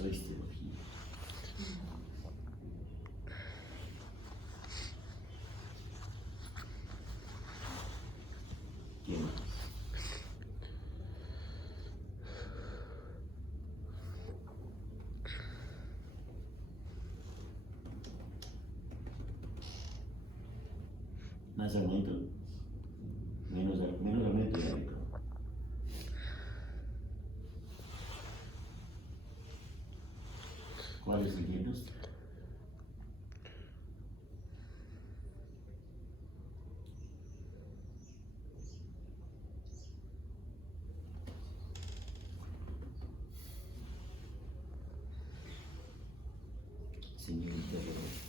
pasó histología. ¿Quién más? Más aumento, menos aumento ya rico. ¿Cuáles siguientes? Señorita Roberta.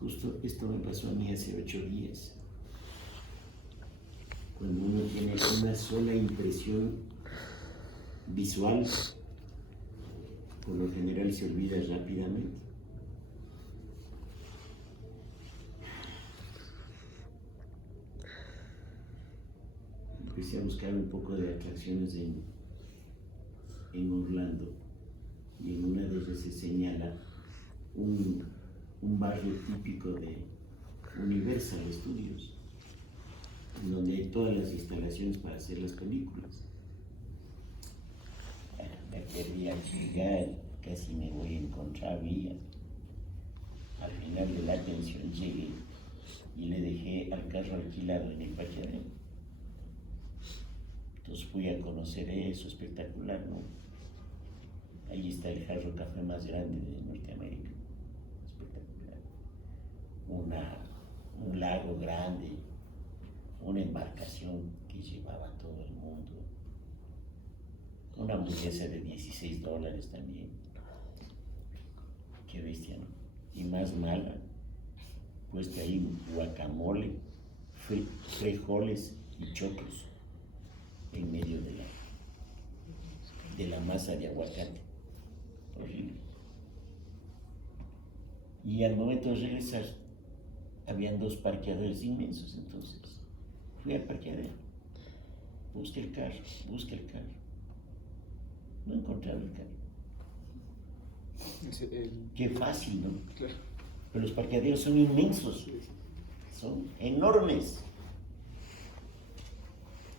Justo esto me pasó a mí hace 8 días. Cuando uno tiene una sola impresión visual, por lo general se olvida rápidamente. Empecé a buscar un poco de atracciones en Orlando y en una de ellas se señala un barrio típico de Universal Studios, donde hay todas las instalaciones para hacer las películas. Me perdí al llegar, casi me voy a encontrar vía. Al final de la atención llegué y le dejé al carro alquilado en el parqueadero. Entonces fui a conocer eso, espectacular, ¿no? Ahí está el jarro café más grande de Norteamérica. Un lago grande, una embarcación que llevaba a todo el mundo, una hamburguesa de $16 también, qué bestia, ¿no? Y más mala, puesta ahí guacamole, frijoles y choclos en medio de la masa de aguacate, horrible. Y al momento de regresar, habían 2 parqueaderos inmensos, entonces fui al parqueadero, busqué el carro, no encontraba el carro. Qué fácil, ¿no? Claro. Pero los parqueaderos son inmensos, son enormes.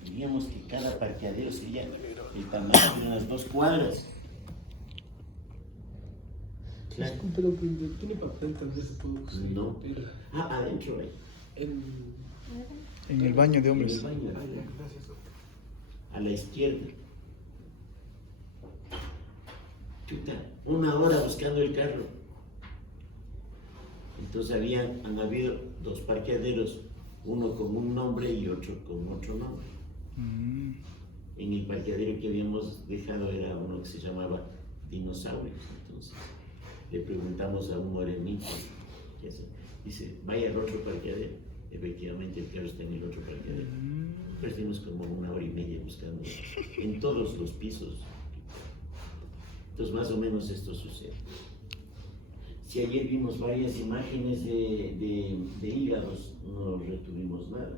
Diríamos que cada parqueadero sería el tamaño de unas 2 cuadras. Claro. Pero tiene papel, tal vez se puede usar. No. Adentro, En el baño de hombres. En el baño. Gracias. A la izquierda. Chuta, 1 hora buscando el carro. Entonces han habido 2 parqueaderos, uno con un nombre y otro con otro nombre. En el parqueadero que habíamos dejado era uno que se llamaba Dinosaurio. Entonces le preguntamos a un morenito, ¿qué hace? Dice, vaya al otro parqueadero. Efectivamente el carro está en el otro parqueadero. Pero estuvimos como 1 hora y media buscando en todos los pisos. Entonces más o menos esto sucede. Si ayer vimos varias imágenes de hígados, no retuvimos nada.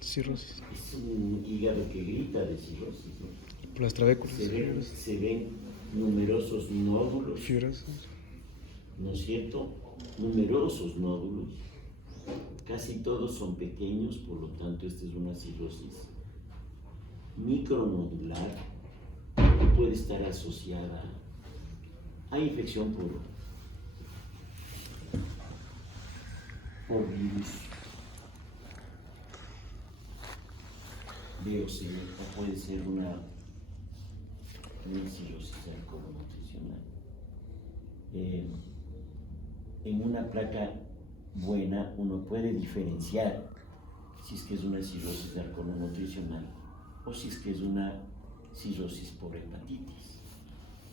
Cirrosis. Es un hígado que grita de cirrosis, ¿no? Por las trabéculas. Se ven numerosos nódulos, Fibras. ¿no es cierto? Numerosos nódulos. Casi todos son pequeños, por lo tanto esta es una cirrosis micronodular que puede estar asociada a infección por virus VOC, o puede ser una cirrosis alcoholonutricional. En una placa buena uno puede diferenciar si es que es una cirrosis alcoholonutricional o si es que es una cirrosis por hepatitis,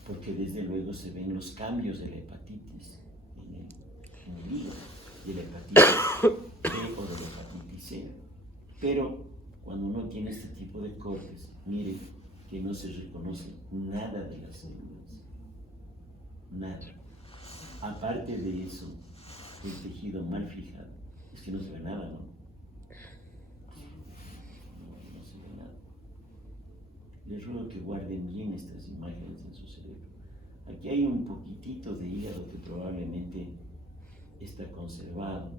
porque desde luego se ven los cambios de la hepatitis en el hígado, de la hepatitis B o de la hepatitis C. Pero cuando uno tiene este tipo de cortes, mire que no se reconoce nada de las células, nada. Aparte de eso, el tejido mal fijado, es que no se ve nada, ¿no? No se ve nada. Les ruego que guarden bien estas imágenes en su cerebro. Aquí hay un poquitito de hígado que probablemente está conservado,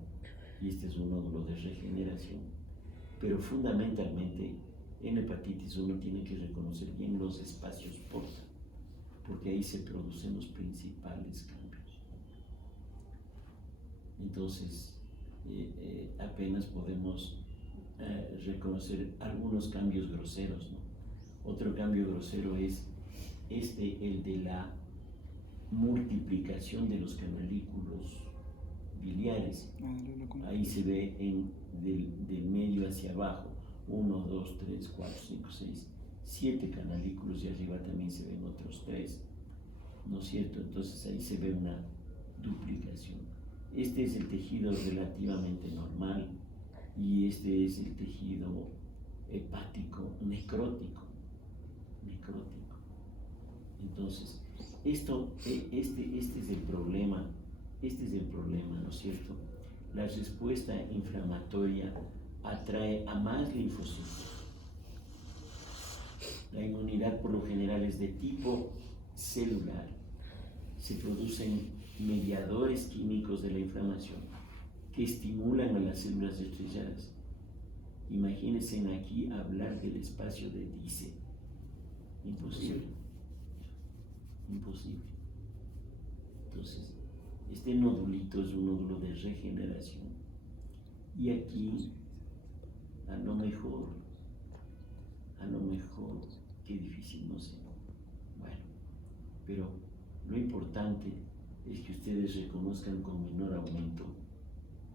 y este es un nódulo de regeneración. Pero fundamentalmente, en hepatitis uno tiene que reconocer bien los espacios porta, porque ahí se producen los principales cambios. Entonces, apenas podemos reconocer algunos cambios groseros, ¿no? Otro cambio grosero es el de la multiplicación de los canalículos biliares. Ahí se ve del medio hacia abajo, 1, 2, 3, 4, 5, 6, 7 canalículos, y arriba también se ven otros 3, ¿no es cierto? Entonces ahí se ve una duplicación. Este es el tejido relativamente normal, y este es el tejido hepático necrótico. Entonces, este es el problema, ¿no es cierto? La respuesta inflamatoria atrae a más linfocitos. La inmunidad por lo general es de tipo celular. Se producen mediadores químicos de la inflamación que estimulan a las células estrelladas. Imagínense aquí hablar del espacio de Dice. Imposible. Entonces, este nodulito es un nódulo de regeneración. Y aquí, a lo mejor, qué difícil, no sé. Bueno, pero lo importante es que ustedes reconozcan con menor aumento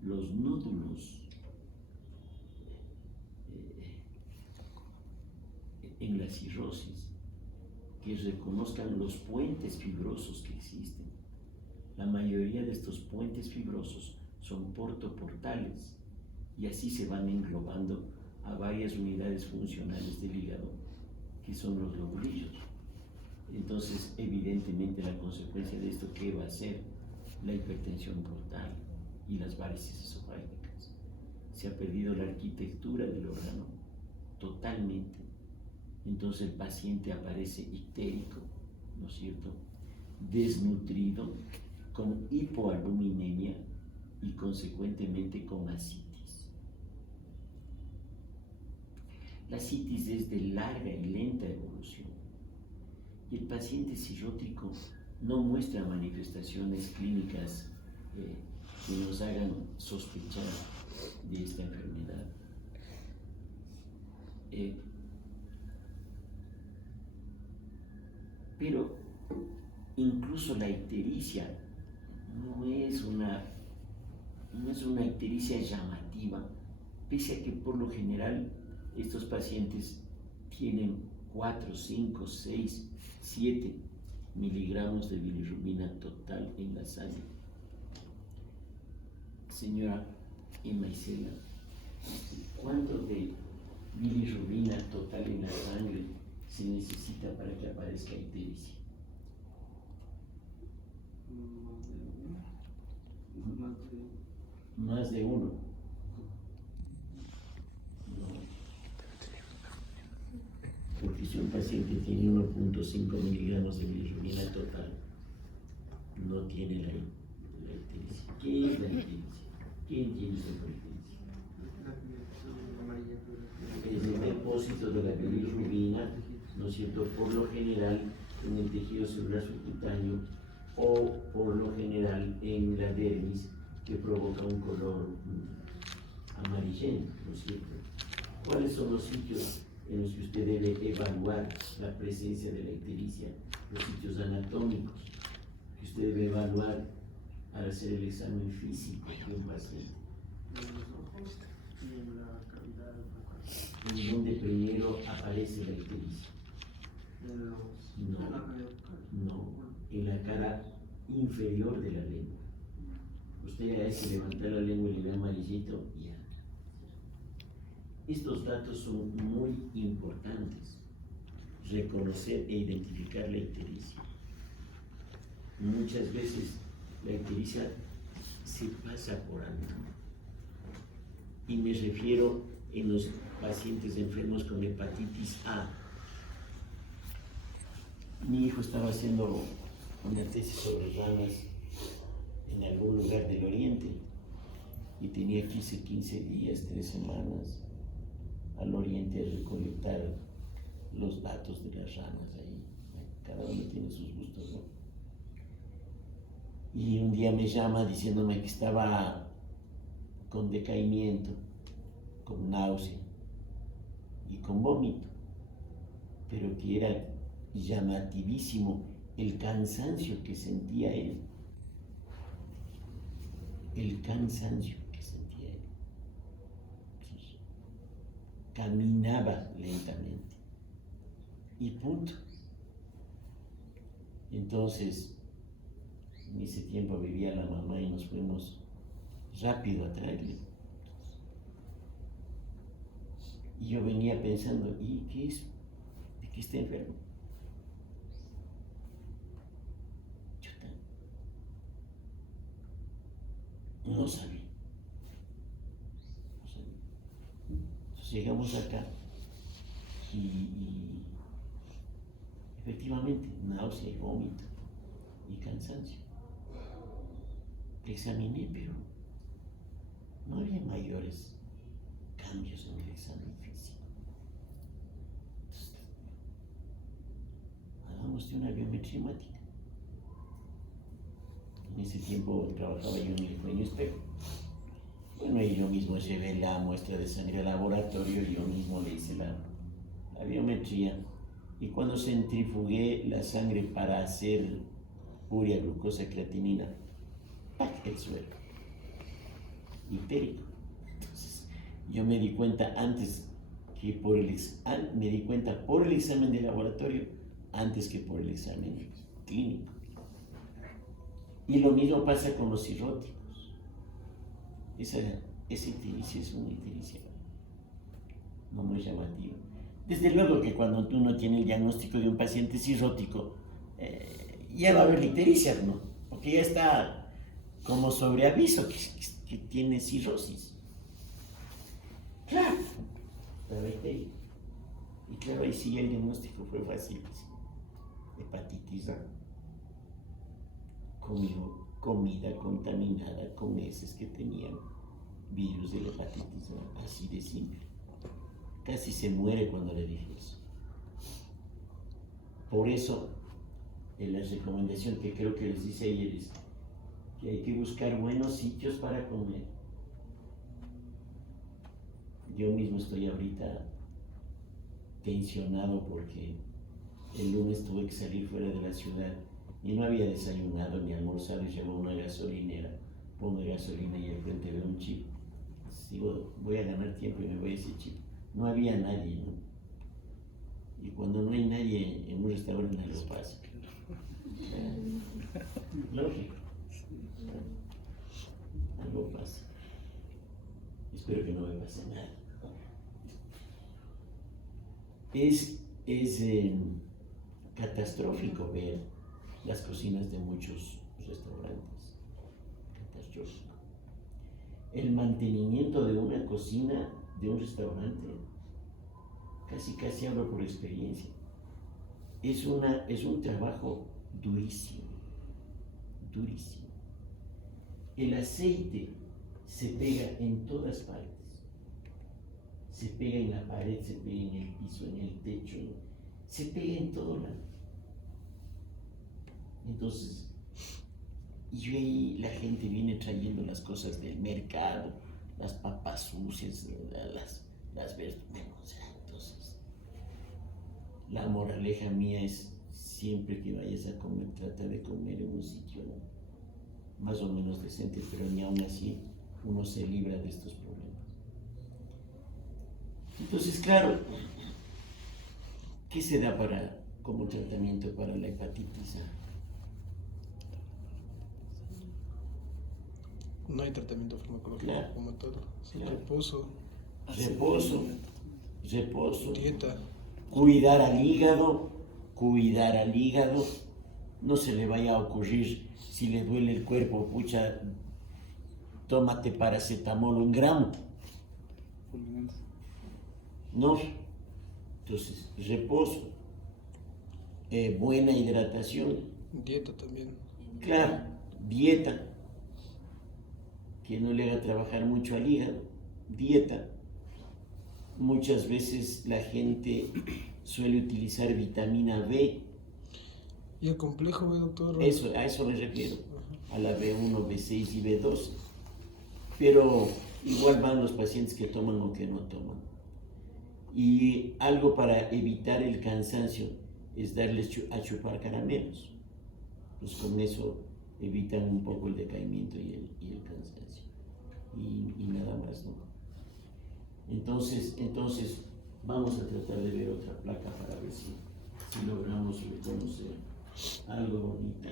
los nódulos en la cirrosis, que reconozcan los puentes fibrosos que existen. La mayoría de estos puentes fibrosos son portoportales, y así se van englobando a varias unidades funcionales del hígado, que son los lobulillos. Entonces, evidentemente, la consecuencia de esto, ¿qué va a ser? La hipertensión portal y las varices esofágicas. Se ha perdido la arquitectura del órgano totalmente. Entonces el paciente aparece ictérico, ¿no es cierto?, desnutrido, con hipoaluminemia y consecuentemente con ascitis. La ascitis es de larga y lenta evolución, y el paciente cirrótico no muestra manifestaciones clínicas que nos hagan sospechar de esta enfermedad. Pero incluso la ictericia no es una ictericia llamativa, pese a que por lo general estos pacientes tienen 4, 5, 6, 7 miligramos de bilirrubina total en la sangre. Señora Emma Isela, ¿cuánto de bilirrubina total en la sangre se necesita para que aparezca ictericia? Más de uno. No. Porque si un paciente tiene 1.5 miligramos de bilirrubina total, no tiene la ictericia. ¿Qué es la ictericia? ¿Qué entiende por ictericia? Es el depósito de la bilirrubina, ¿no es cierto?, por lo general en el tejido celular subcutáneo o por lo general en la dermis, que provoca un color amarillento, ¿no es cierto? ¿Cuáles son los sitios en los que usted debe evaluar la presencia de la ictericia, los sitios anatómicos, que usted debe evaluar al hacer el examen físico de un paciente. Y en la cavidad bucal. En donde primero aparece la ictericia. En la cavidad bucal. No, en la cara inferior de la lengua. Usted ya es que levantar la lengua y le ve amarillito, ya. Estos datos son muy importantes. Reconocer e identificar la ictericia. Muchas veces la ictericia se pasa por alto. Y me refiero en los pacientes enfermos con hepatitis A. Mi hijo estaba haciendo una tesis sobre ranas en algún lugar del oriente y tenía que irse 15 días, 3 semanas al oriente a recolectar los datos de las ranas ahí. Cada uno tiene sus gustos, ¿no? Y un día me llama diciéndome que estaba con decaimiento, con náusea y con vómito, pero que era llamativísimo el cansancio que sentía él. El cansancio que sentía él. Sí. Caminaba lentamente. Y punto. Entonces, en ese tiempo vivía la mamá y nos fuimos rápido a traerle. Y yo venía pensando, ¿y qué es? ¿De qué está enfermo? No sabía. Entonces llegamos acá y efectivamente náusea y vómito y cansancio. Le examiné, pero no había mayores cambios en el examen físico. Entonces, hagamos de una biometría hemática. En ese tiempo trabajaba yo en el Sueño Espejo. Bueno, y yo mismo llevé la muestra de sangre al laboratorio y yo mismo le hice la biometría. Y cuando centrifugué la sangre para hacer urea, glucosa, creatinina, ¡pac! El suelo. Ictérico. Entonces, yo me di cuenta antes que por el examen de laboratorio antes que por el examen clínico. Y lo mismo pasa con los cirróticos. Esa ictericia es una ictericia no muy llamativa. Desde luego que cuando uno tiene el diagnóstico de un paciente cirrótico, ya va a haber ictericia, ¿no? Porque ya está como sobre aviso que tiene cirrosis. Claro, estaba ictérico. Y claro, ahí sí el diagnóstico fue fácil. Hepatitis A. Comió comida contaminada con heces que tenían virus de la hepatitis A, así de simple. Casi se muere cuando le dije eso. Por eso, la recomendación que creo que les hice ayer es que hay que buscar buenos sitios para comer. Yo mismo estoy ahorita tensionado porque el lunes tuve que salir fuera de la ciudad y no había desayunado ni almorzado y llevo a una gasolinera, pongo gasolina y al frente veo un chip. Digo, voy a ganar tiempo y me voy a ese chip. No había nadie, ¿no? Y cuando no hay nadie en un restaurante algo pasa. Lógico. Algo pasa. Espero que no me pase nada. Es catastrófico ver las cocinas de muchos restaurantes. Catastrófico. El mantenimiento de una cocina de un restaurante, casi hablo por experiencia, es un trabajo durísimo, durísimo. El aceite se pega en todas partes. Se pega en la pared, se pega en el piso, en el techo, se pega en todo lado. Entonces, y ahí la gente viene trayendo las cosas del mercado, las papas sucias, las verduras, o sea, entonces, La moraleja mía es, siempre que vayas a comer, trata de comer en un sitio más o menos decente, pero ni aún así uno se libra de estos problemas. Entonces, claro, ¿qué se da como tratamiento para la hepatitis A? No hay tratamiento farmacológico Claro, como todo. claro. Reposo, Reposo, dieta. cuidar al hígado, no se le vaya a ocurrir, si le duele el cuerpo, pucha, tómate paracetamol 1 gramo, no. Entonces, reposo, buena hidratación, Dieta también. claro, dieta, que no le haga trabajar mucho al hígado, dieta. Muchas veces la gente suele utilizar vitamina B. ¿Y el complejo B, doctor? A eso me refiero, a la B1, B6 y B12. Pero igual van los pacientes que toman o que no toman. Y algo para evitar el cansancio es darles a chupar caramelos. Pues con eso evitan un poco el decaimiento y el cansancio. Y nada más, ¿no? Entonces, vamos a tratar de ver otra placa para ver si logramos reconocer algo bonito.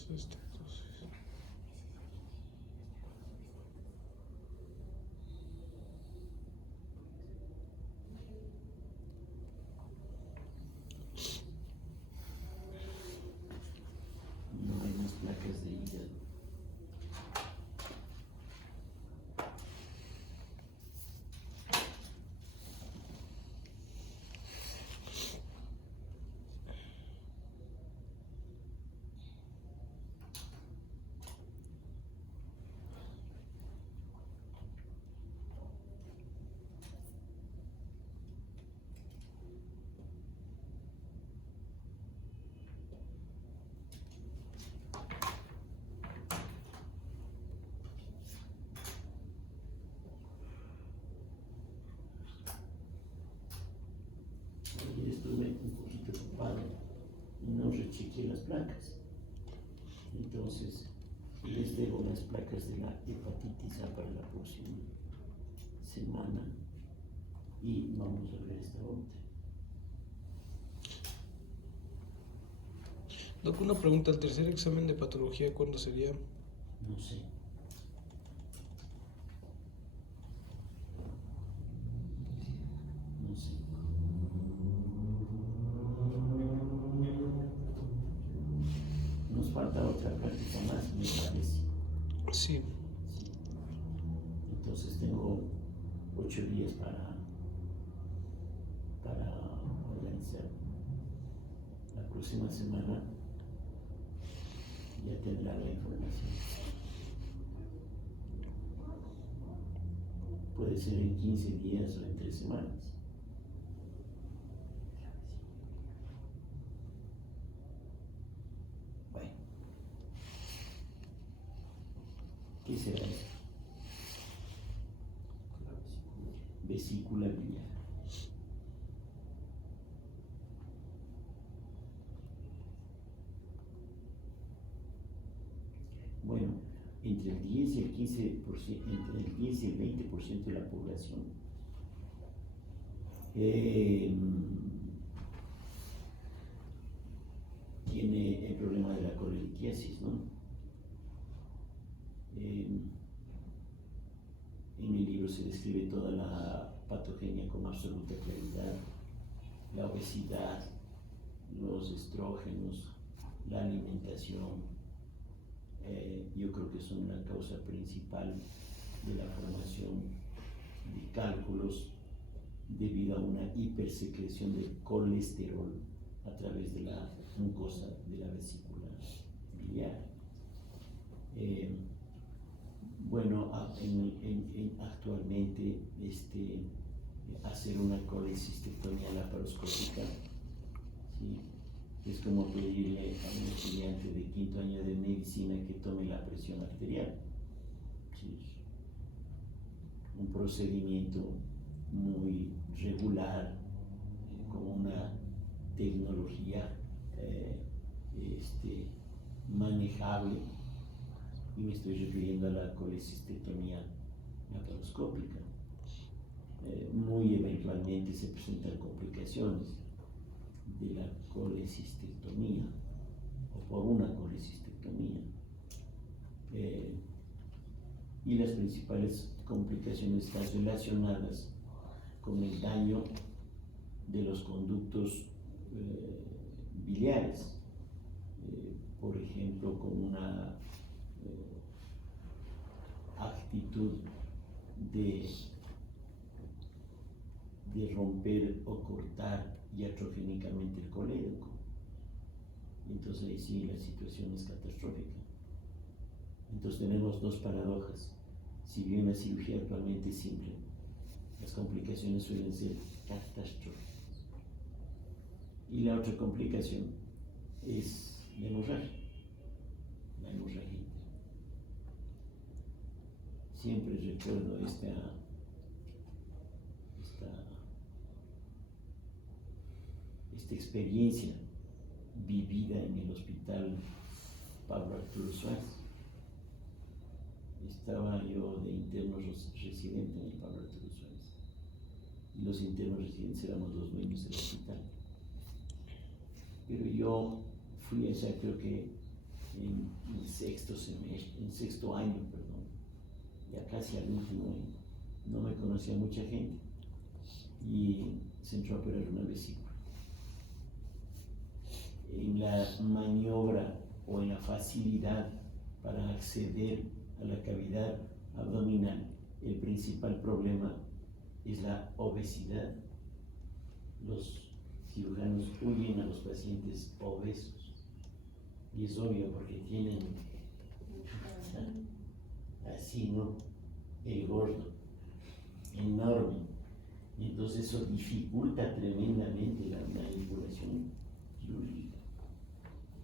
Entonces. No hay más placas de hígado. Ayer estuve un poquito ocupado y no rechequé las placas. Entonces, les dejo las placas de la hepatitis A para la próxima semana y vamos a ver esta otra. Doc, una pregunta, ¿el tercer examen de patología cuándo sería? No sé. No sé. Nos falta otra práctica más, me parece. Sí. Sí. Entonces tengo 8 días para organizar. La próxima semana ya tendrá la información. Puede ser en 15 días o en 3 semanas. Bueno, ¿qué será eso? Vesícula biliar. Bueno, entre el 10 y el 15%, entre el 10 y el 20% de la población Tiene el problema de la colelitiasis, ¿no? En mi libro se describe toda la patogenia con absoluta claridad, la obesidad, los estrógenos, la alimentación. Yo creo que son la causa principal de la formación de cálculos debido a una hipersecreción de colesterol a través de la mucosa de la vesícula biliar. Bueno, actualmente hacer una colecistectomía laparoscópica, ¿sí? Es como pedirle a un estudiante de 5º año de medicina que tome la presión arterial. ¿Sí? Un procedimiento muy regular, con una tecnología manejable, y me estoy refiriendo a la colecistectomía laparoscópica. Muy eventualmente se presentan complicaciones de la colecistectomía o por una colecistectomía, y las principales complicaciones están relacionadas con el daño de los conductos biliares, por ejemplo, con una actitud de romper o cortar iatrogénicamente el colédoco. Entonces ahí sí la situación es catastrófica. Entonces tenemos dos paradojas. Si bien la cirugía actualmente es simple, las complicaciones suelen ser catastróficas. Y la otra complicación es la hemorragia. La hemorragia. Siempre recuerdo esta experiencia vivida en el hospital Pablo Arturo Suárez. Estaba yo de interno residente en el Pablo Arturo Suárez, y los internos residentes éramos los dueños del hospital. Pero yo fui allá, creo que en 6º año, perdón, ya casi al último, no me conocía mucha gente, y se entró a operar una vesícula. En la maniobra o en la facilidad para acceder a la cavidad abdominal, el principal problema es la obesidad. Los cirujanos huyen a los pacientes obesos, y es obvio porque tienen así, ¿no?, el gordo enorme, y entonces eso dificulta tremendamente la manipulación quirúrgica.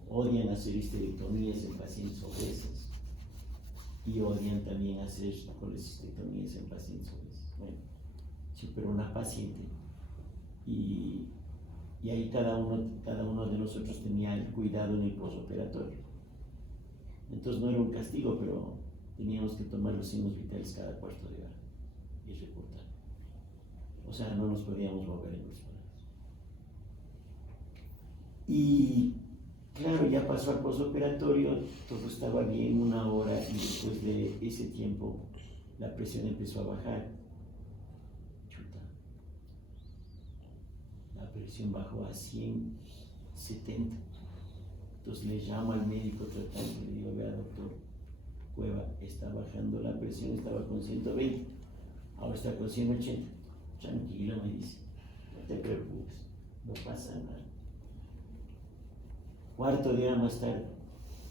Odian hacer histerectomías en pacientes obesos, y odian también hacer colecistectomías en pacientes obesos. Bueno, se operó una paciente, y ahí cada uno de nosotros tenía el cuidado en el posoperatorio. Entonces no era un castigo, pero teníamos que tomar los signos vitales cada cuarto de hora y reportar. O sea, no nos podíamos mover en los brazos. Y claro, ya pasó al posoperatorio, todo estaba bien 1 hora, y después de ese tiempo la presión empezó a bajar. Chuta. La presión bajó a 170. Entonces le llamo al médico tratante y le digo: vea, doctor Cueva, está bajando la presión, estaba con 120, ahora está con 180. Tranquilo, me dice, no te preocupes, no pasa nada. Cuarto día más tarde,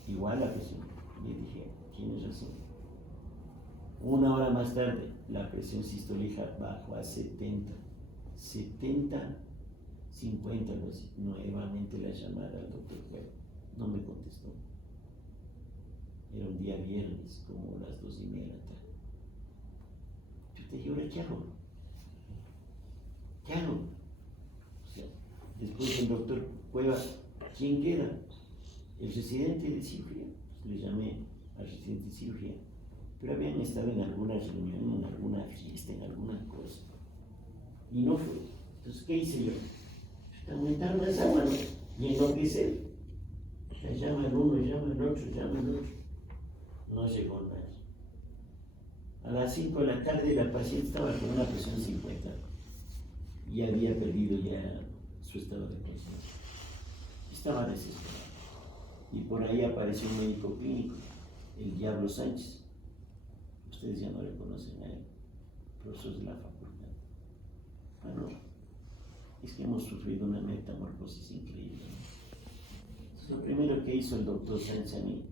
igual la presión. Le dije: tienes razón. 1 hora más tarde, la presión sistólica bajó a 70, 50, algo así. Nuevamente la llamada al doctor Cueva, no me contestó. Era un día viernes, como las 2:30 de la tarde. Yo te dije: ¿ahora qué hago? ¿Qué hago? O sea, después del doctor Cueva, ¿quién queda? El residente de cirugía. Pues le llamé al residente de cirugía, pero habían estado en alguna reunión, en alguna fiesta, en alguna cosa, y no fue. Entonces, ¿qué hice yo? Aumentar más agua, ¿no? Y enloquecer. Llama el uno, llama el otro, llama el otro. No llegó nadie. A las 5 de la tarde la paciente estaba con una presión 50 y había perdido ya su estado de conciencia. Estaba desesperado. Y por ahí apareció un médico clínico, el Diablo Sánchez. Ustedes ya no le conocen a él, profesor de la facultad. Bueno, es que hemos sufrido una metamorfosis increíble, ¿no? Entonces, lo primero que hizo el doctor Sánchez a mí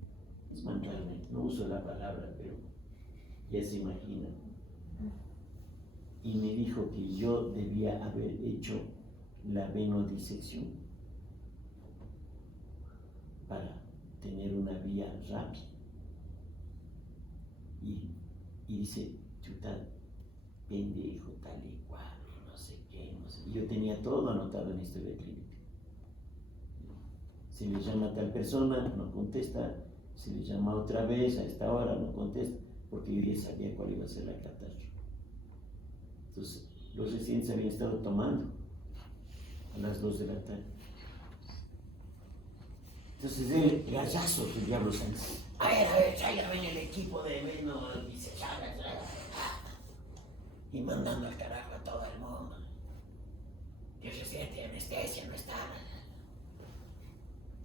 es mandarme, no uso la palabra, pero ya se imagina. Y me dijo que yo debía haber hecho la venodisección para tener una vía rápida. Y dice, chuta, pendejo, tal y cual, no sé qué, no sé. Y yo tenía todo anotado en historia clínica. Se le llama a tal persona, no contesta, se le llama otra vez, a esta hora no contesta, porque yo ya sabía cuál iba a ser la catástrofe. Entonces, los residentes habían estado tomando a las 2 de la tarde. Entonces, el gallazo del Diablo Sánchez. A ver, tráigame el equipo de Veno y se y mandando al carajo a todo el mundo. Y el residente de anestesia no estaba.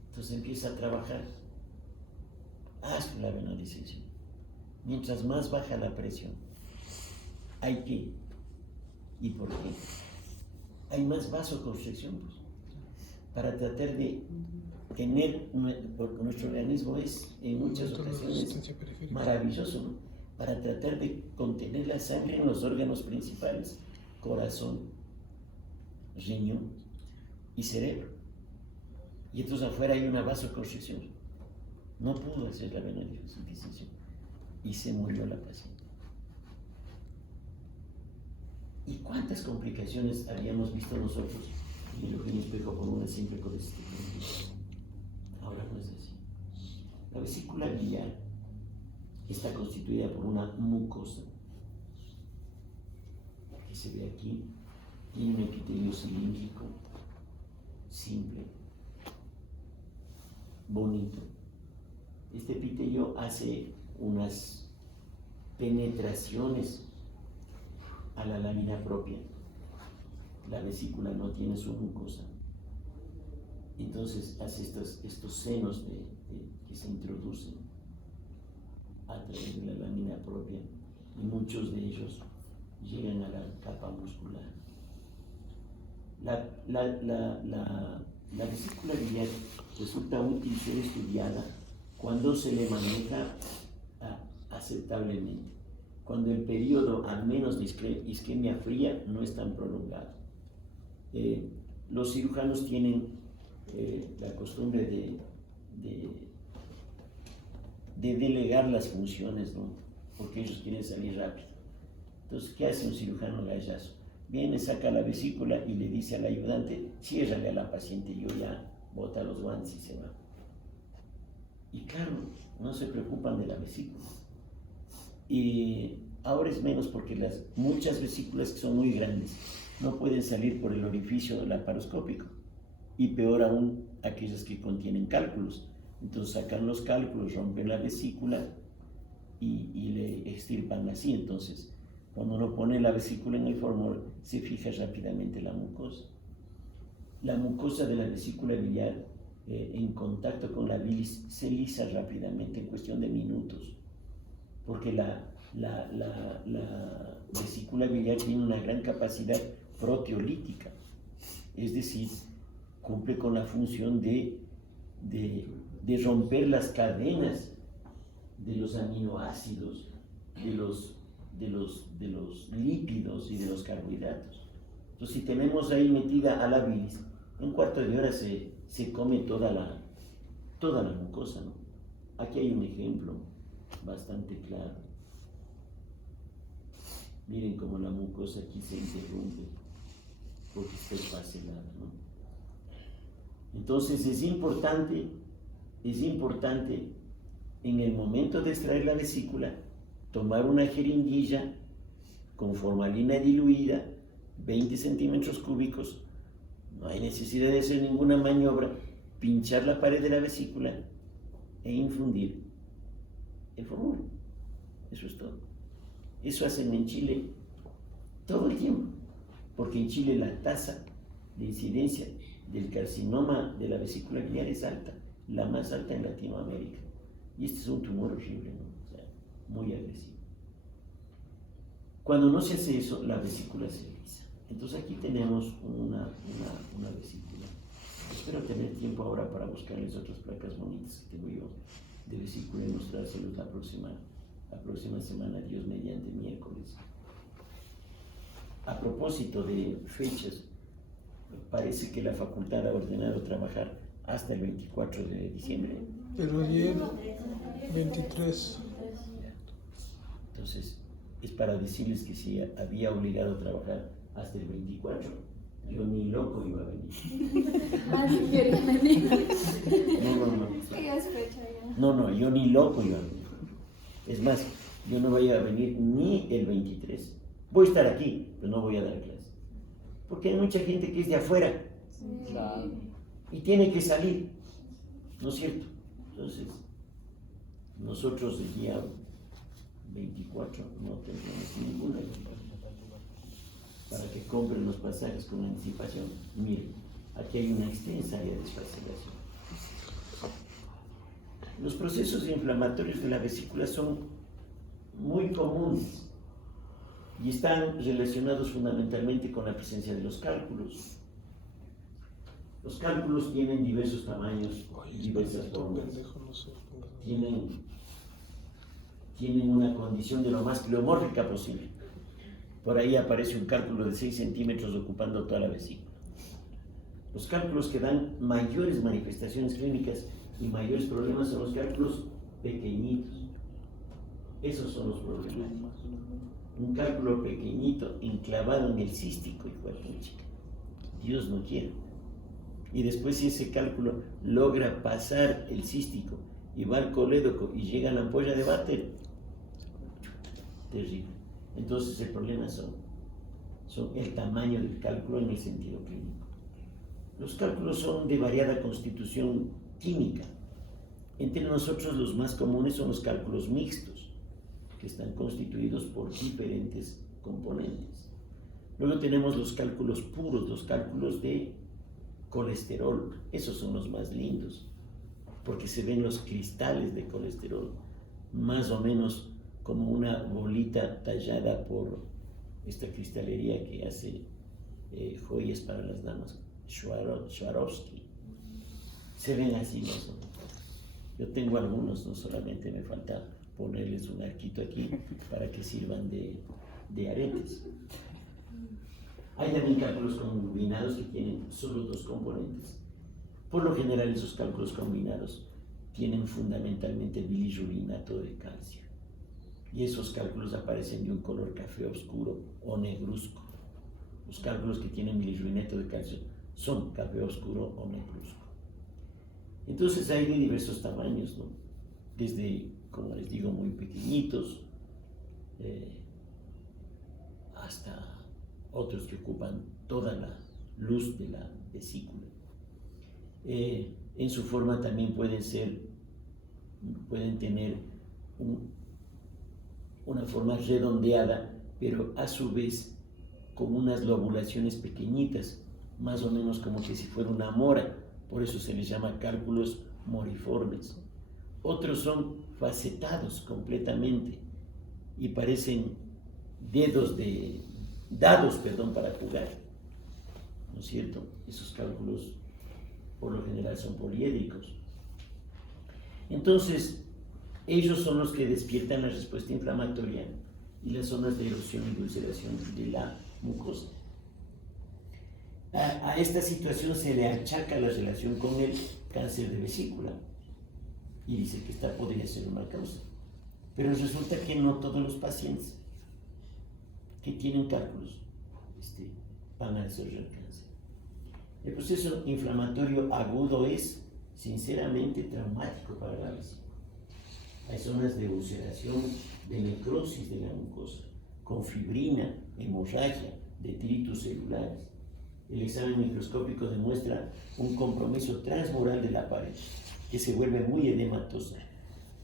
Entonces empieza a trabajar. Haz la venodisección. Mientras más baja la presión, hay que. ¿Y por qué? Hay más vasoconstricción, pues, para tratar de tener, porque nuestro organismo es en muchas ocasiones maravilloso, ¿no? Para tratar de contener la sangre en los órganos principales, corazón, riñón y cerebro. Y entonces afuera hay una vasoconstricción. No pudo hacer la venodisección y se murió la paciente. ¿Y cuántas complicaciones habíamos visto nosotros en el Eugenio Espejo por una simple colesterolemia? Ahora no es así. La vesícula biliar está constituida por una mucosa que se ve aquí, tiene un epitelio cilíndrico, simple, bonito. Este epitelio hace unas penetraciones a la lámina propia. La vesícula no tiene su mucosa. Entonces hace estos senos que se introducen a través de la lámina propia y muchos de ellos llegan a la capa muscular. La vesícula biliar resulta útil ser estudiada cuando se le maneja aceptablemente, cuando el periodo, al menos de isquemia fría, no es tan prolongado. Los cirujanos tienen la costumbre de delegar las funciones, ¿no? Porque ellos quieren salir rápido. Entonces, ¿qué hace un cirujano gallazo? Viene, saca la vesícula y le dice al ayudante, ciérrale a la paciente, yo ya bota los guantes y se va. Y claro, no se preocupan de la vesícula. Y ahora es menos porque muchas vesículas que son muy grandes no pueden salir por el orificio laparoscópico, y peor aún aquellas que contienen cálculos. Entonces sacan los cálculos, rompen la vesícula y le extirpan así. Entonces, cuando uno pone la vesícula en el formol, se fija rápidamente la mucosa. La mucosa de la vesícula biliar en contacto con la bilis se lisa rápidamente, en cuestión de minutos, porque la vesícula biliar tiene una gran capacidad proteolítica, es decir, cumple con la función de romper las cadenas de los aminoácidos, de los lípidos y de los carbohidratos. Entonces, si tenemos ahí metida a la bilis, en un cuarto de hora se come toda la mucosa, ¿no? Aquí hay un ejemplo bastante claro. Miren cómo la mucosa aquí se interrumpe porque está espacelada, ¿no? Entonces es importante en el momento de extraer la vesícula tomar una jeringuilla con formalina diluida, 20 centímetros cúbicos, no hay necesidad de hacer ninguna maniobra, pinchar la pared de la vesícula e infundir el formol. Eso es todo. Eso hacen en Chile todo el tiempo, porque en Chile la tasa de incidencia del carcinoma de la vesícula biliar es alta, la más alta en Latinoamérica. Y este es un tumor horrible, ¿no? O sea, muy agresivo. Cuando no se hace eso, la vesícula se eriza. Entonces aquí tenemos una vesícula. Espero tener tiempo ahora para buscarles otras placas bonitas que tengo yo de vesícula y mostrárselos la próxima semana, Dios mediante, miércoles. A propósito de fechas, parece que la facultad ha ordenado trabajar hasta el 24 de diciembre. Pero ayer, 23. Entonces, es para decirles que si había obligado a trabajar hasta el 24, yo ni loco iba a venir. Nadie quería venir. No. Ya es fecha ya. No, yo ni loco iba a venir. Es más, yo no voy a venir ni el 23. Voy a estar aquí, pero no voy a dar clase. Porque hay mucha gente que es de afuera. Sí. Y tiene que salir, ¿no es cierto? Entonces, nosotros el día 24 no tenemos ninguna para que compren los pasajes con anticipación. Miren, aquí hay una extensa área de facilitación. Los procesos inflamatorios de la vesícula son muy comunes y están relacionados fundamentalmente con la presencia de los cálculos. Los cálculos tienen diversos tamaños, diversas formas. Tienen una condición de lo más pleomórfica posible. Por ahí aparece un cálculo de 6 centímetros ocupando toda la vesícula. Los cálculos que dan mayores manifestaciones clínicas y mayores problemas son los cálculos pequeñitos. Esos son los problemas. Un cálculo pequeñito enclavado en el cístico, hijo de chica. Dios no quiere. Y después, si ese cálculo logra pasar el cístico y va al colédoco y llega a la ampolla de Vater, terrible. Entonces el problema son el tamaño del cálculo en el sentido clínico. Los cálculos son de variada constitución química. Entre nosotros los más comunes son los cálculos mixtos, que están constituidos por diferentes componentes. Luego tenemos los cálculos puros, los cálculos de colesterol. Esos son los más lindos, porque se ven los cristales de colesterol, más o menos como una bolita tallada por esta cristalería que hace joyas para las damas, Swarovski. Se ven así más o menos. Yo tengo algunos, no solamente me falta ponerles un arquito aquí para que sirvan de aretes. Hay también cálculos combinados que tienen solo 2 componentes. Por lo general, esos cálculos combinados tienen fundamentalmente bilirrubinato de calcio. Y esos cálculos aparecen de un color café oscuro o negruzco. Los cálculos que tienen bilirrubinato de calcio son café oscuro o negruzco. Entonces hay de diversos tamaños, ¿no? Desde, como les digo, muy pequeñitos hasta otros que ocupan toda la luz de la vesícula. En su forma también pueden tener una forma redondeada, pero a su vez con unas lobulaciones pequeñitas, más o menos como que si fuera una mora. Por eso se les llama cálculos moriformes. Otros son facetados completamente y parecen dados para jugar, ¿no es cierto? Esos cálculos por lo general son poliédricos. Entonces, ellos son los que despiertan la respuesta inflamatoria y las zonas de erosión y ulceración de la mucosa. A esta situación se le achaca la relación con el cáncer de vesícula y dice que esta podría ser una causa. Pero resulta que no todos los pacientes que tienen cálculos van a desarrollar cáncer. El proceso inflamatorio agudo es sinceramente traumático para la vesícula. Hay zonas de ulceración, de necrosis de la mucosa, con fibrina, hemorragia, detritus celulares. El examen microscópico demuestra un compromiso transmural de la pared, que se vuelve muy edematosa.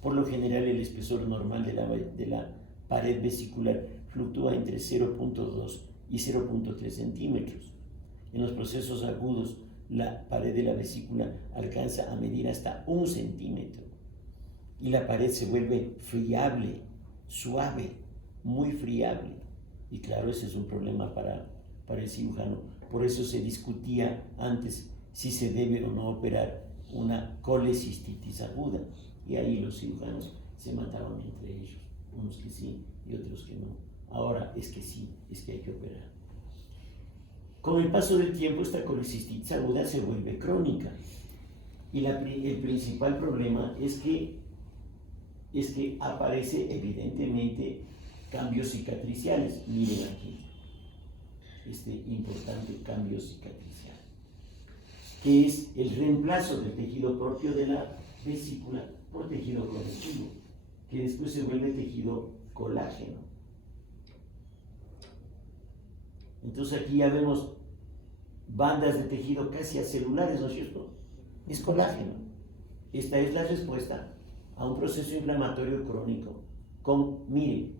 Por lo general, el espesor normal de la pared vesicular fluctúa entre 0.2 y 0.3 centímetros. En los procesos agudos, la pared de la vesícula alcanza a medir hasta 1 centímetro y la pared se vuelve friable, suave, muy friable. Y claro, ese es un problema para el cirujano. Por eso se discutía antes si se debe o no operar una colecistitis aguda. Y ahí los cirujanos se mataban entre ellos, unos que sí y otros que no. Ahora es que sí, es que hay que operar. Con el paso del tiempo, esta colecistitis aguda se vuelve crónica. Y el principal problema es que aparece evidentemente cambios cicatriciales. Miren aquí, este importante cambio cicatricial, que es el reemplazo del tejido propio de la vesícula por tejido conectivo, que después se vuelve tejido colágeno. Entonces aquí ya vemos bandas de tejido casi acelulares, ¿no es cierto? Es colágeno. Esta es la respuesta a un proceso inflamatorio crónico. Mire,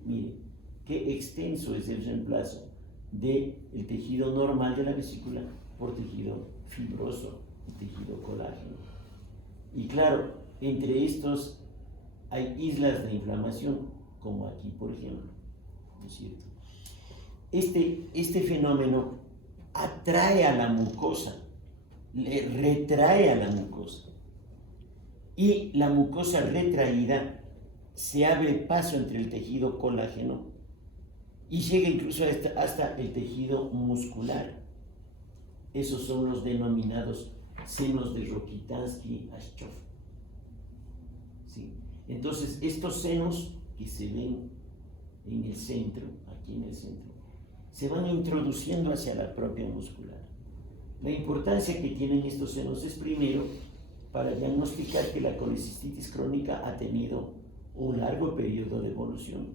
qué extenso es el reemplazo del tejido normal de la vesícula por tejido fibroso, el tejido colágeno. Y claro, entre estos hay islas de inflamación, como aquí, por ejemplo, ¿no es cierto? Este fenómeno atrae a la mucosa, le retrae a la mucosa. Y la mucosa retraída se abre paso entre el tejido colágeno y llega incluso hasta el tejido muscular. Esos son los denominados senos de Rokitansky-Ashchov. ¿Sí? Entonces, estos senos que se ven en el centro, aquí en el centro, se van introduciendo hacia la propia muscular. La importancia que tienen estos senos es, primero, para diagnosticar que la colecistitis crónica ha tenido un largo periodo de evolución.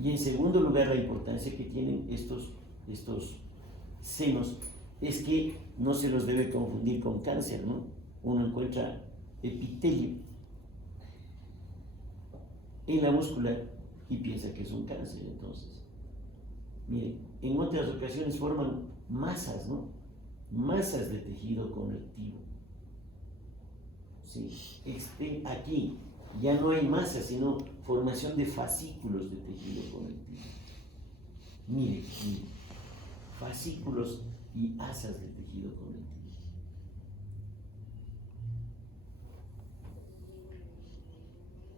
Y en segundo lugar, la importancia que tienen estos senos es que no se los debe confundir con cáncer, ¿no? Uno encuentra epitelio en la muscular y piensa que es un cáncer. Entonces, miren, en otras ocasiones forman masas, ¿no? Masas de tejido conectivo. ¿Sí? Aquí ya no hay masa, sino formación de fascículos de tejido conectivo. Mire, fascículos y asas de tejido conectivo.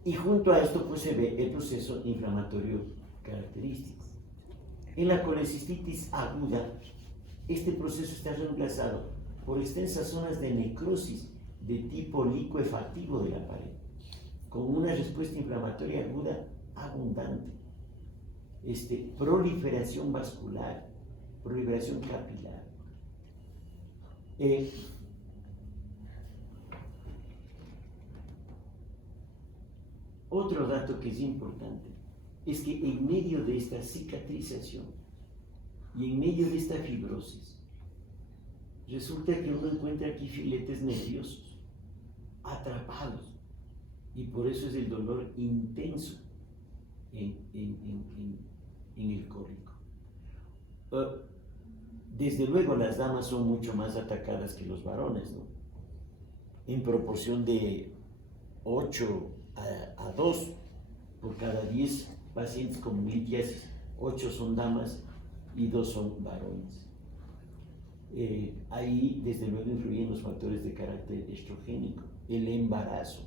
Y junto a esto pues se ve el proceso inflamatorio característico. En la colecistitis aguda, este proceso está reemplazado por extensas zonas de necrosis de tipo licuefactivo de la pared, con una respuesta inflamatoria aguda abundante, proliferación vascular, proliferación capilar. Otro dato que es importante es que en medio de esta cicatrización y en medio de esta fibrosis, resulta que uno encuentra aquí filetes nerviosos atrapados, y por eso es el dolor intenso en el cólico. Desde luego las damas son mucho más atacadas que los varones, ¿no? En proporción de 8 a 2 por cada 10 pacientes con litiasis, 8 son damas y 2 son varones. Ahí desde luego influyen los factores de carácter estrogénico, el embarazo,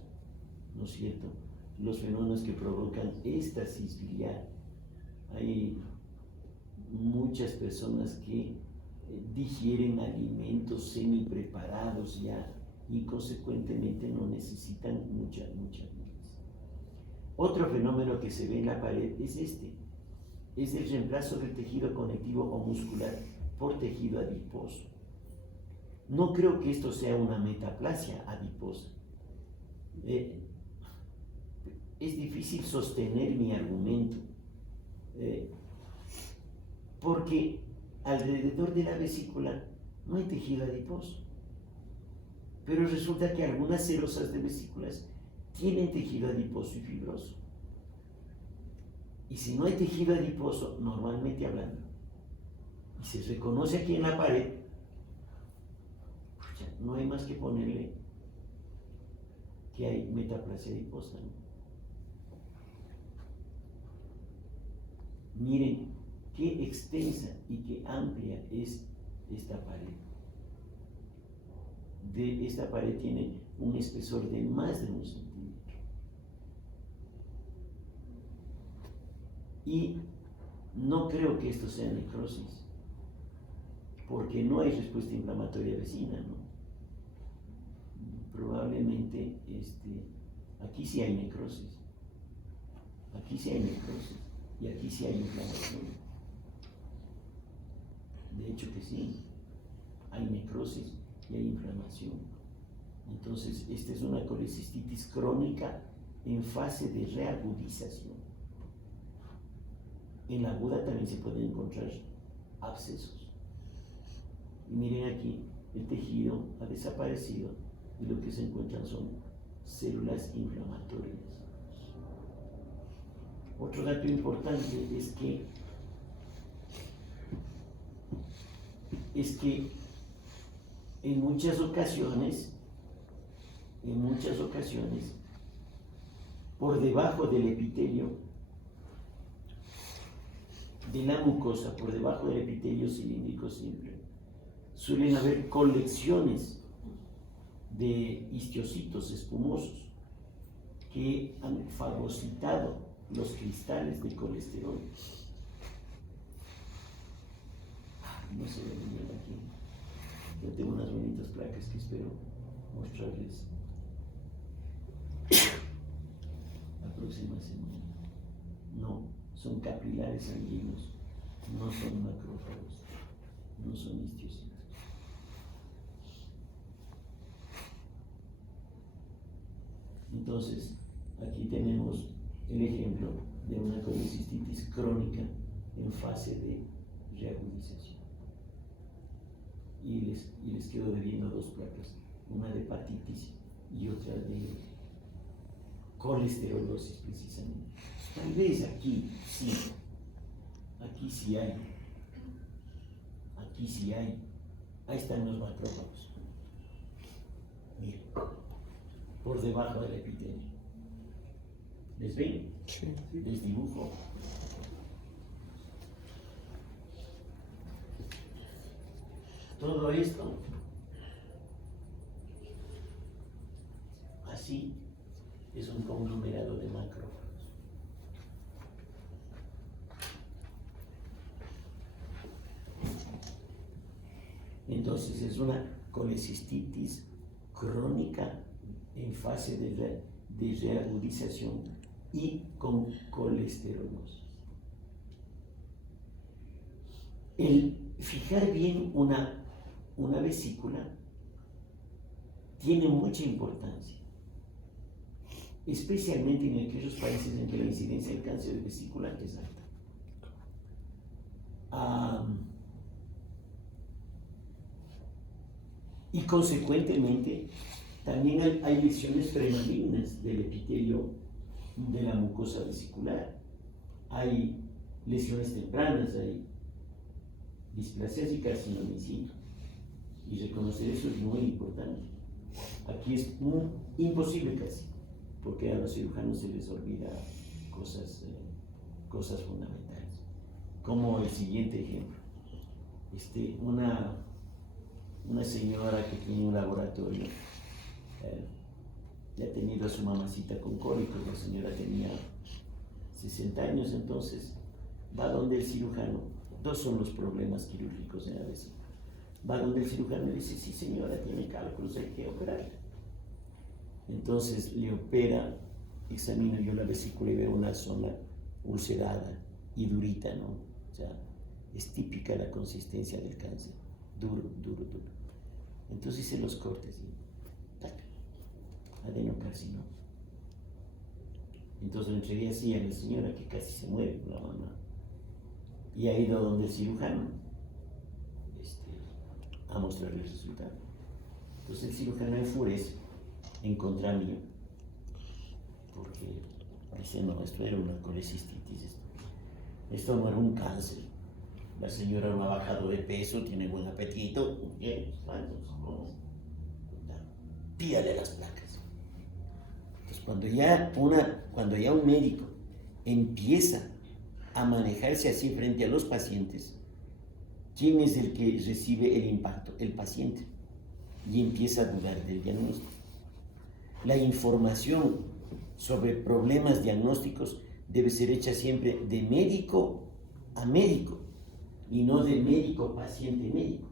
¿no es cierto? Los fenómenos que provocan éstasis biliar. Hay muchas personas que digieren alimentos semi preparados ya y consecuentemente no necesitan mucha más. Otro fenómeno que se ve en la pared es es el reemplazo del tejido conectivo o muscular por tejido adiposo. No creo que esto sea una metaplasia adiposa. Es difícil sostener mi argumento, porque alrededor de la vesícula no hay tejido adiposo. Pero resulta que algunas serosas de vesículas tienen tejido adiposo y fibroso. Y si no hay tejido adiposo, normalmente hablando, y se reconoce aquí en la pared, pues no hay más que ponerle que hay metaplasia adiposa, ¿no? Miren qué extensa y qué amplia es esta pared. Esta pared tiene un espesor de más de 1 centímetro. Y no creo que esto sea necrosis, porque no hay respuesta inflamatoria vecina, ¿no? Probablemente aquí sí hay necrosis. Aquí sí hay necrosis. Y aquí sí hay inflamación. De hecho que sí, hay necrosis y hay inflamación. Entonces, esta es una colecistitis crónica en fase de reagudización. En la aguda también se pueden encontrar abscesos. Y miren aquí, el tejido ha desaparecido y lo que se encuentran son células inflamatorias. Otro dato importante es que en muchas ocasiones, por debajo del epitelio de la mucosa, por debajo del epitelio cilíndrico simple, suelen haber colecciones de histocitos espumosos que han fagocitado los cristales de colesterol. No se ven bien aquí. Yo tengo unas bonitas placas que espero mostrarles la próxima semana. No, son capilares sanguíneos, no son macrófagos, no son histocitos. Entonces, aquí tenemos el ejemplo de una colecistitis crónica en fase de reagudización. Y les quedo debiendo 2 placas, una de hepatitis y otra de colesterolosis precisamente. Tal vez aquí sí hay, ahí están los macrófagos. Miren, por debajo del epitelio. ¿Les ven? Sí. Les dibujo. Todo esto, así, es un conglomerado de macrófagos. Entonces es una colecistitis crónica en fase de reagudización y con colesterolosis. El fijar bien una vesícula tiene mucha importancia, especialmente en aquellos países en que la incidencia del cáncer de vesícula es alta. Y consecuentemente también hay lesiones premalignas del epitelio de la mucosa vesicular. Hay lesiones tempranas, hay displasias y carcinoma in situ. Y reconocer eso es muy importante. Aquí es imposible casi, porque a los cirujanos se les olvida cosas fundamentales. Como el siguiente ejemplo. Una señora que tiene un laboratorio ya ha tenido a su mamacita con cólicos. La señora tenía 60 años, entonces va donde el cirujano. 2 son los problemas quirúrgicos en la vesícula. Va donde el cirujano y dice: sí señora, tiene cálculos, hay que operar. Entonces le opera, examino yo la vesícula y veo una zona ulcerada y durita, ¿no? O sea, es típica la consistencia del cáncer, duro. Entonces hice los cortes y ¡tac! Adenocarcinoma. Entonces le entregué así a la señora, que casi se muere, la mamá, y ha ido donde el cirujano. a mostrar el resultado. Entonces el cirujano enfurece en contra mío, porque dice, no, esto era una colecistitis, esto no era un cáncer. La señora no ha bajado de peso, tiene buen apetito, pídale las placas. Entonces cuando ya un médico empieza a manejarse así frente a los pacientes, ¿quién es el que recibe el impacto? El paciente. Y empieza a dudar del diagnóstico. La información sobre problemas diagnósticos debe ser hecha siempre de médico a médico y no de médico paciente médico.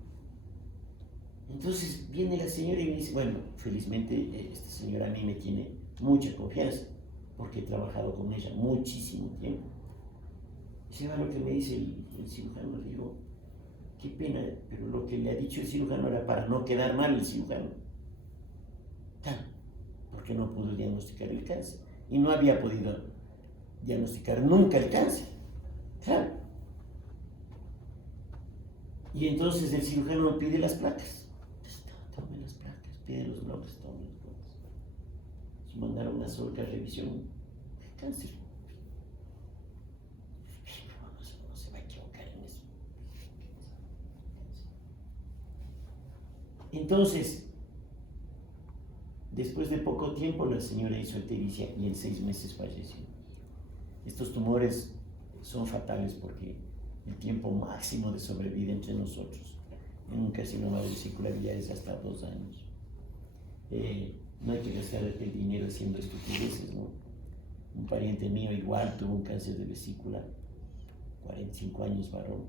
Entonces viene la señora y me dice, bueno, felizmente esta señora a mí me tiene mucha confianza porque he trabajado con ella muchísimo tiempo. Y se va lo que me dice el cirujano, le digo, qué pena, pero lo que le ha dicho el cirujano era para no quedar mal el cirujano. Claro, porque no pudo diagnosticar el cáncer. Y no había podido diagnosticar nunca el cáncer. Claro. Y entonces el cirujano me pide las placas. Tome las placas, pide los bloques, tome los bloques. Se mandaron a Solca a revisión. Cáncer. No se va a equivocar en eso. Entonces, después de poco tiempo, la señora hizo ictericia y en 6 meses falleció. Estos tumores son fatales porque el tiempo máximo de sobrevida entre nosotros en un carcinoma vesicular ya es hasta 2 años. No hay que gastar el dinero haciendo estupideces, ¿no? Un pariente mío igual tuvo un cáncer de vesícula, 45 años varón,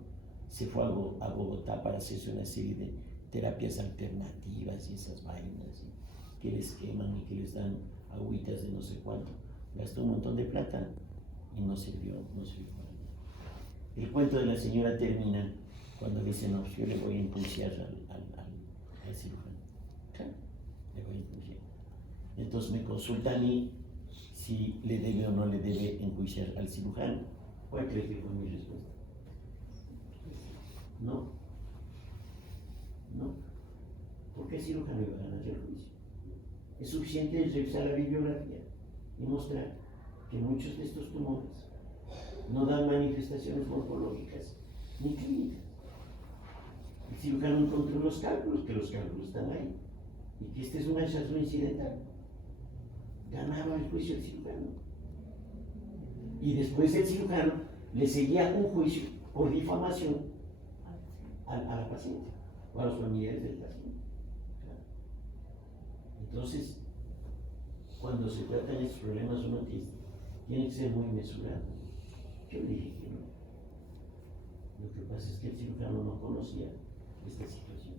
se fue a Bogotá para hacerse una serie de terapias alternativas y esas vainas que les queman y que les dan agüitas de no sé cuánto. Gastó un montón de plata y no sirvió para nada. El cuento de la señora termina cuando dice, no, yo le voy a enjuiciar al cirujano. Claro, le voy a enjuiciar. Entonces me consulta a mí si le debe o no le debe enjuiciar al cirujano. ¿Cuál crees que fue mi respuesta? No. No. ¿Por qué el cirujano iba a ganar el juicio? Es suficiente revisar la bibliografía y mostrar que muchos de estos tumores no dan manifestaciones morfológicas ni clínicas. El cirujano encontró los cálculos, que los cálculos están ahí, y que este es un hallazgo incidental. Ganaba el juicio el cirujano. Y después el cirujano le seguía un juicio por difamación a la paciente o a los familiares del paciente. Claro. Entonces, cuando se tratan estos problemas uno tiene que ser muy mesurado. Yo dije que no. Lo que pasa es que el cirujano no conocía esta situación.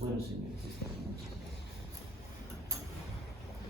Bueno, señores, muchas gracias.